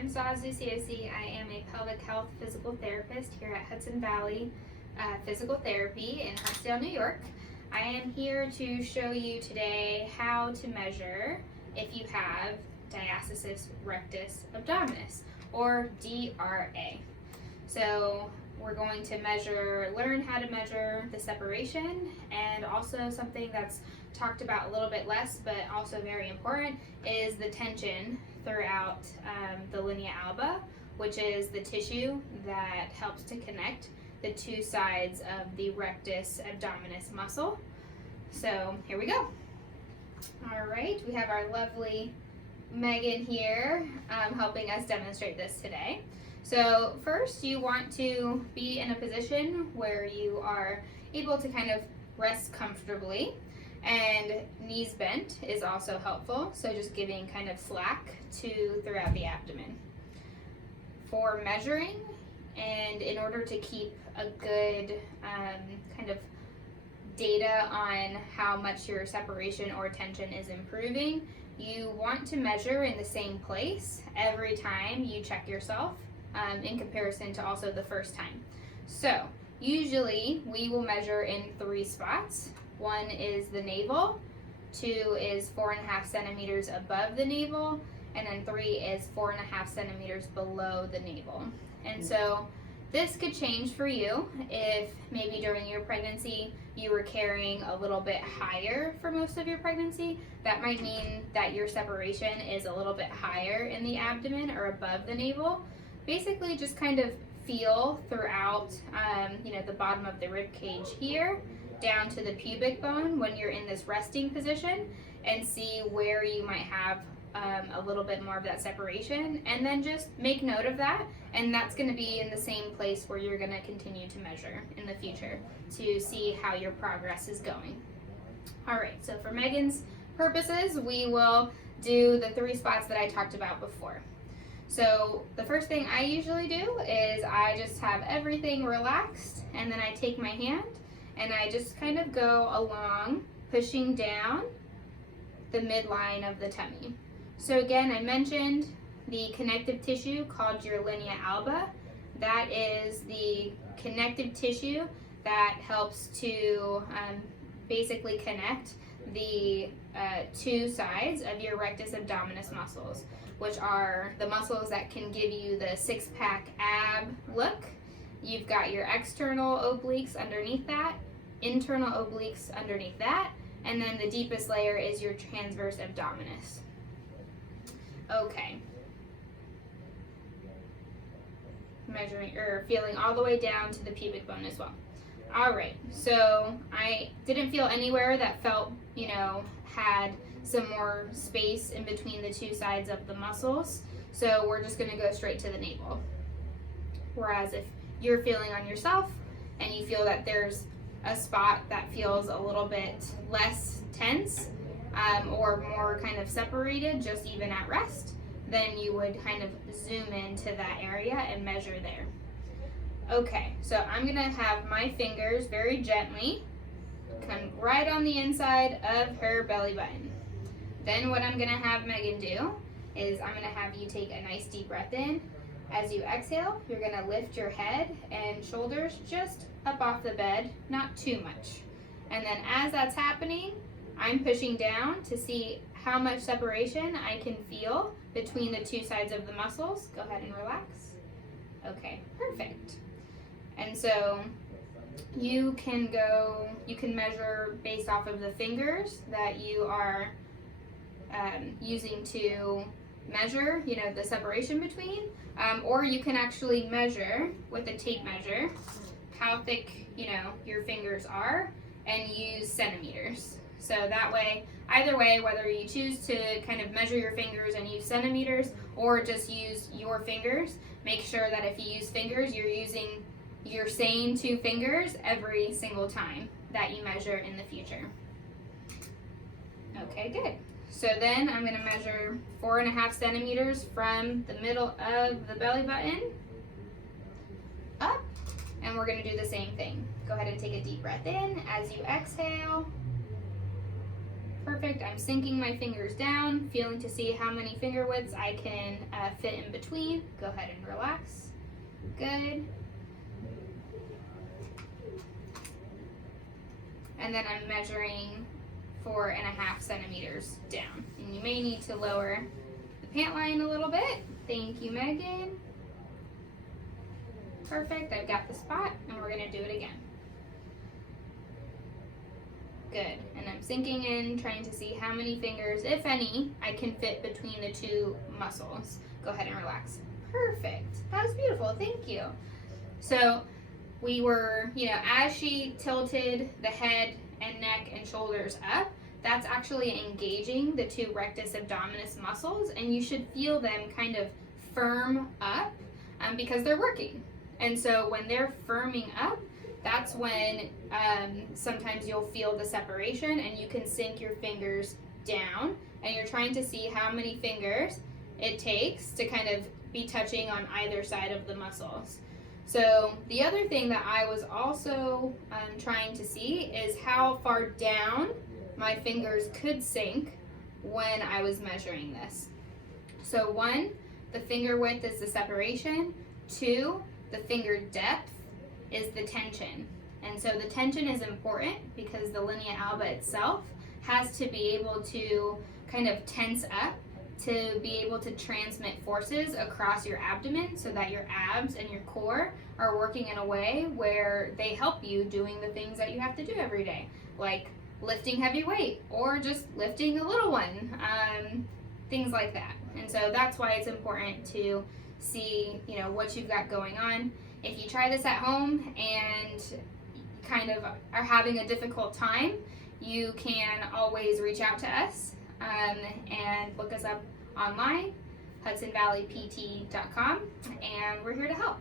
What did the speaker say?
I'm Zazu COC. I am a pelvic health physical therapist here at Hudson Valley Physical Therapy in Huntsdale, New York. I am here to show you today how to measure if you have Diastasis Rectus Abdominus, or DRA. So we're going to learn how to measure the separation, and also something that's talked about a little bit less but also very important is the tension throughout the linea alba, which is the tissue that helps to connect the two sides of the rectus abdominis muscle. So here we go. All right, we have our lovely Megan here helping us demonstrate this today. So first, you want to be in a position where you are able to kind of rest comfortably, and knees bent is also helpful, so just giving kind of slack throughout the abdomen. For measuring, and in order to keep a good kind of data on how much your separation or tension is improving, you want to measure in the same place every time you check yourself, in comparison to also the first time. So usually we will measure in 3 spots. 1 is the navel, 2 is 4.5 centimeters above the navel, and then 3 is 4.5 centimeters below the navel. And so this could change for you if maybe during your pregnancy you were carrying a little bit higher for most of your pregnancy. That might mean that your separation is a little bit higher in the abdomen or above the navel. Basically just kind of feel throughout the bottom of the rib cage here down to the pubic bone when you're in this resting position, and see where you might have a little bit more of that separation, and then just make note of that, and that's going to be in the same place where you're going to continue to measure in the future to see how your progress is going. All right, so for Megan's purposes, we will do the 3 spots that I talked about before. So the first thing I usually do is I just have everything relaxed, and then I take my hand and I just kind of go along, pushing down the midline of the tummy. So again, I mentioned the connective tissue called your linea alba. That is the connective tissue that helps to basically connect the 2 sides of your rectus abdominis muscles, which are the muscles that can give you the 6-pack ab look. You've got your external obliques underneath that, internal obliques underneath that, and then the deepest layer is your transverse abdominis. Okay. Measuring or feeling all the way down to the pubic bone as well. All right, so I didn't feel anywhere that felt, had some more space in between the 2 sides of the muscles. So we're just gonna go straight to the navel. Whereas if you're feeling on yourself and you feel that there's a spot that feels a little bit less tense or more kind of separated, just even at rest, then you would kind of zoom into that area and measure there. Okay, so I'm gonna have my fingers very gently come right on the inside of her belly button. Then what I'm gonna have Megan do is I'm gonna have you take a nice deep breath in. As you exhale, you're gonna lift your head and shoulders just up off the bed, not too much. And then as that's happening, I'm pushing down to see how much separation I can feel between the 2 sides of the muscles. Go ahead and relax. Okay, perfect. And so you can measure based off of the fingers that you are using to measure, the separation between, or you can actually measure with a tape measure how thick, your fingers are, and use centimeters. So that way, either way, whether you choose to kind of measure your fingers and use centimeters, or just use your fingers, make sure that if you use fingers, you're saying 2 fingers every single time that you measure in the future. Okay, good. So then I'm going to measure 4.5 centimeters from the middle of the belly button up, and we're going to do the same thing. Go ahead and take a deep breath in as you exhale. perfect. I'm sinking my fingers down, feeling to see how many finger widths I can fit in between. Go ahead and relax. Good. And then I'm measuring 4.5 centimeters down. And you may need to lower the pant line a little bit. Thank you, Megan. Perfect, I've got the spot, and we're gonna do it again. Good, and I'm sinking in, trying to see how many fingers, if any, I can fit between the two muscles. Go ahead and relax. Perfect, that was beautiful, thank you. So we were, as she tilted the head and neck and shoulders up, that's actually engaging the two rectus abdominis muscles, and you should feel them kind of firm up because they're working. And so when they're firming up, that's when sometimes you'll feel the separation and you can sink your fingers down, and you're trying to see how many fingers it takes to kind of be touching on either side of the muscles. So the other thing that I was also trying to see is how far down my fingers could sink when I was measuring this. So 1, the finger width is the separation. 2, the finger depth is the tension. And so the tension is important because the linea alba itself has to be able to kind of tense up to be able to transmit forces across your abdomen so that your abs and your core are working in a way where they help you doing the things that you have to do every day, like lifting heavy weight or just lifting a little one, things like that. And so that's why it's important to see, what you've got going on. If you try this at home and kind of are having a difficult time, you can always reach out to us and look us up online, HudsonValleyPT.com, and we're here to help.